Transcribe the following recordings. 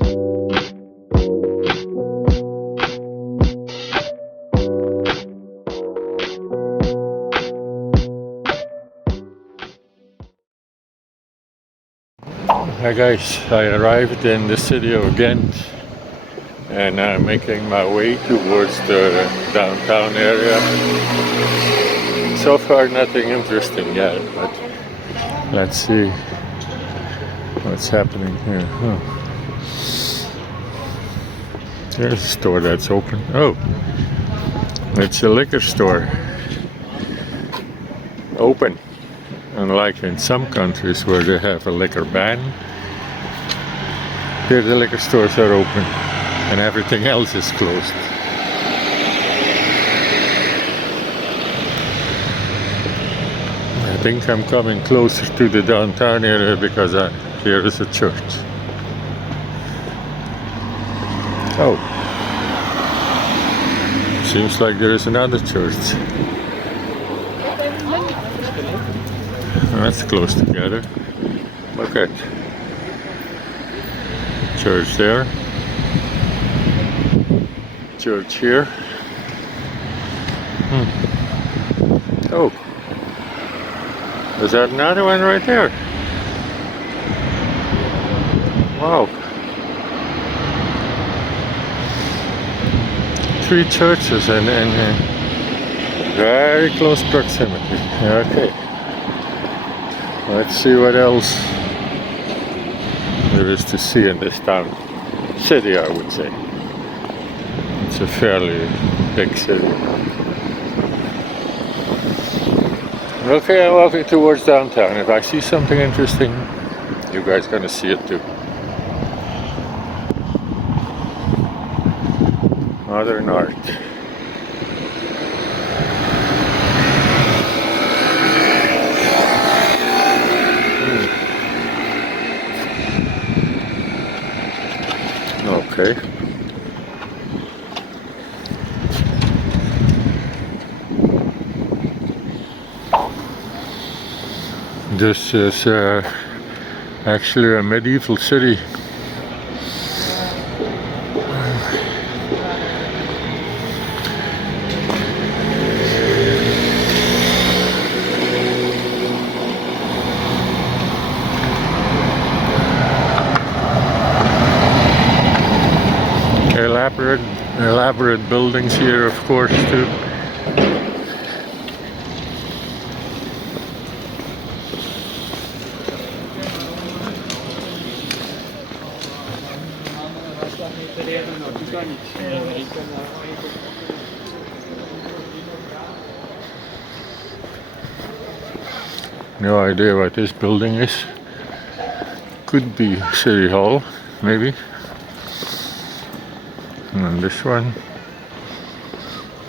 Hi guys, I arrived in the city of Gent and I'm making my way towards the downtown area. So far nothing interesting yet, but let's see what's happening here. Oh. There's a store that's open. Oh, it's a liquor store. Open. Unlike in some countries where they have a liquor ban, here the liquor stores are open and everything else is closed. I think I'm coming closer to the downtown area because here is a church. Oh, seems like there is another church. That's close together. Look at church there, church here. Oh, is that another one right there? Wow, 3 churches in very close proximity. Okay. Let's see what else there is to see in this town. City, I would say. It's a fairly big city. Okay, I'm walking towards downtown. If I see something interesting, you guys gonna see it too. Modern art. Okay. This is actually a medieval city. Elaborate buildings here, of course, too. No idea what this building is. Could be City Hall, maybe. And this one,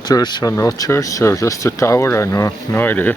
church or no church, or just a tower, I know, no idea.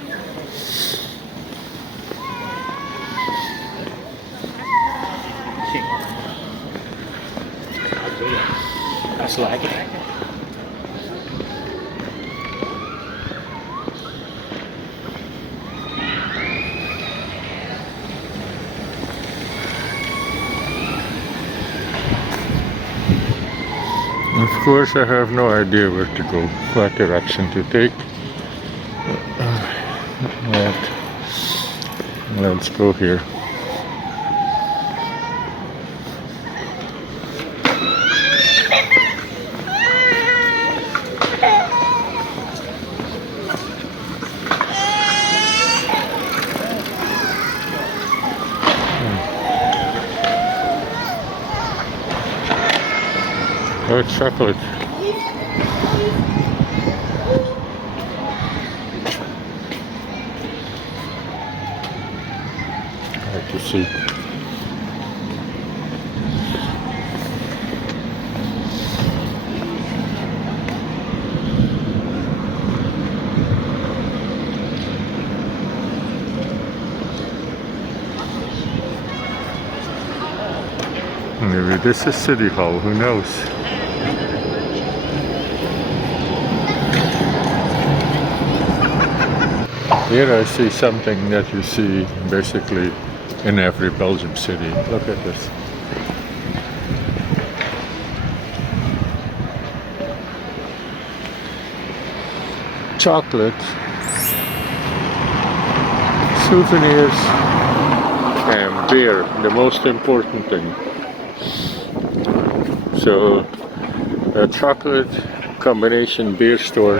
Of course, I have no idea where to go, what direction to take. Let's go here. Oh, it's chocolate. Hard to see. Maybe this is City Hall, who knows? Here I see something that you see basically in every Belgium city. Look at this. chocolate, souvenirs, and beer, the most important thing. So a chocolate combination beer store,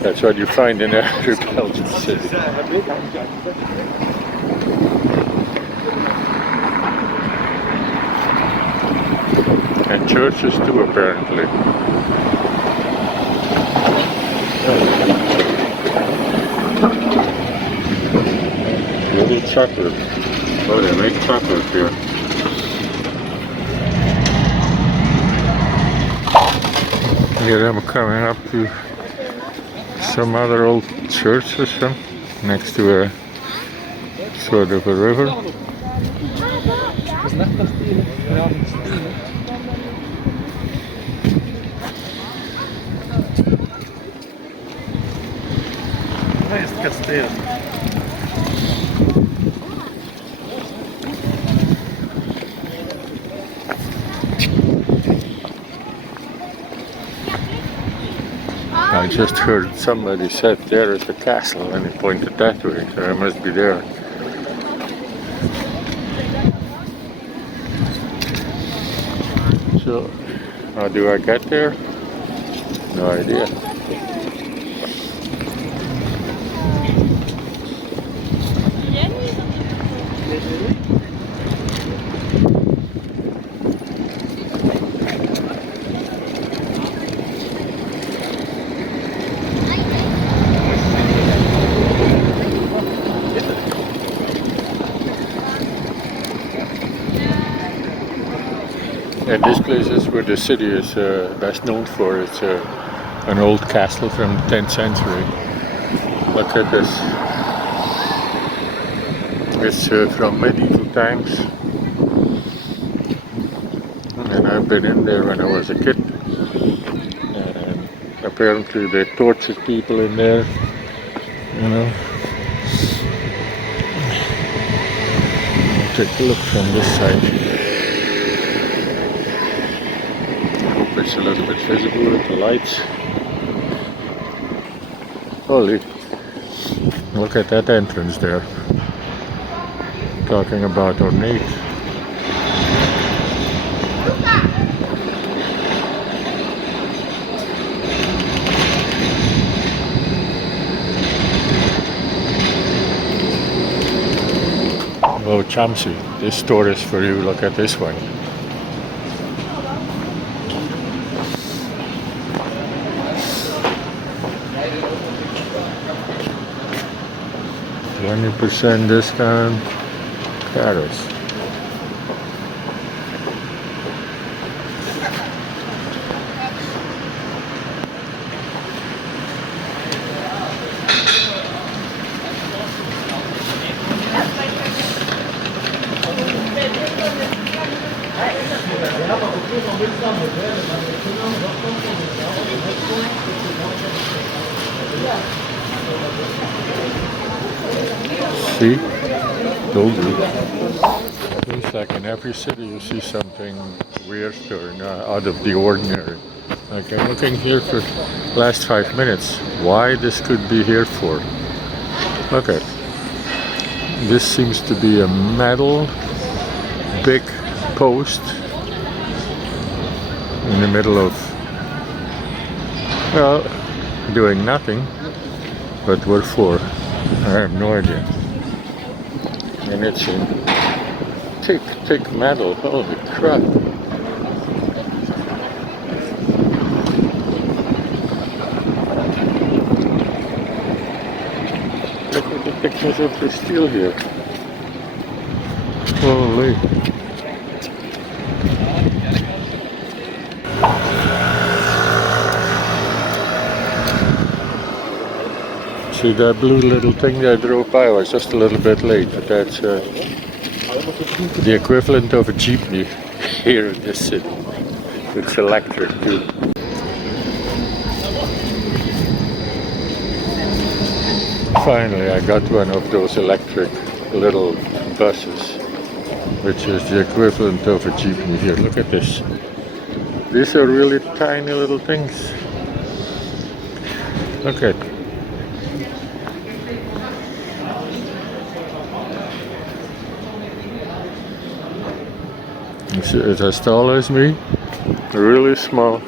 that's what you find in every Belgian city. And churches too, apparently. Little chocolate. Oh, they make chocolate here. Here I'm coming up to some other old church or something, next to a sort of a river. I just heard somebody said there is a castle and he pointed that way, so I must be there. So, how do I get there? No idea. And this place is where the city is best known for. It's an old castle from the 10th century. Look at this. It's from medieval times. And I've been in there when I was a kid. And apparently they tortured people in there, you know. I'll take a look from this side. It's a little bit visible with the lights. Holy, look at that entrance there. Talking about ornate. Oh, Chamsey, this store is for you. Look at this one. 20% discount, Paris. See? Told you. Seems like in every city you see something weird or out of the ordinary. Like I'm looking here for the last 5 minutes. Why this could be here for? Look at this. Seems to be a metal big post in the middle of, well, doing nothing. But what for? I have no idea. And it's in thick metal. Holy crap. Look at the thickness of the steel here. Holy. See that blue little thing that I drove by? I was just a little bit late, but that's the equivalent of a Jeepney here in this city. It's electric too. Finally, I got one of those electric little buses, which is the equivalent of a Jeepney here. Look at this. These are really tiny little things. Okay. It's as tall as me, really small,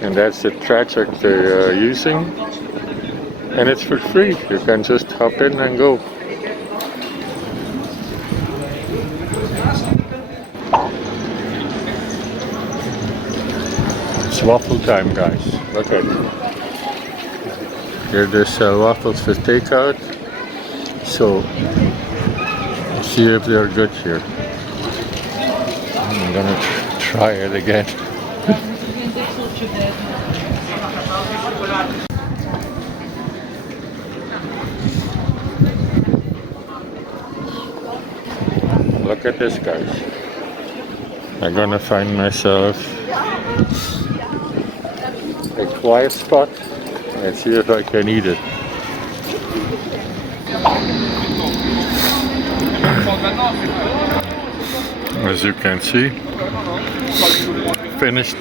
and that's the traject they're using, and it's for free. You can just hop in and go. It's waffle time, guys. Look at it. Here they sell waffles for takeout, so see if they're good here. I'm gonna try it again. Look at this, guys. I'm gonna find myself a quiet spot and see if I can eat it. As you can see, finished.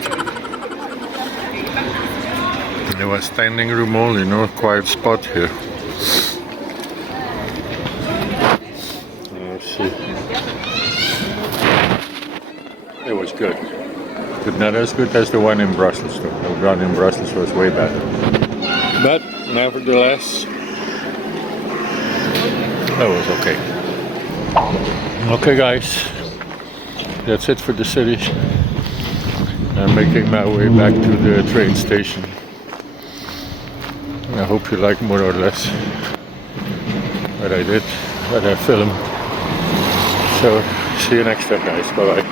There was standing room only, no quiet spot here. Let's see. It was good, but not as good as the one in Brussels though. The one in Brussels was way better. But nevertheless, that was okay. Okay guys, that's it for the city. I'm making my way back to the train station. I hope you like more or less what I did, what I filmed. So see you next time guys, bye bye.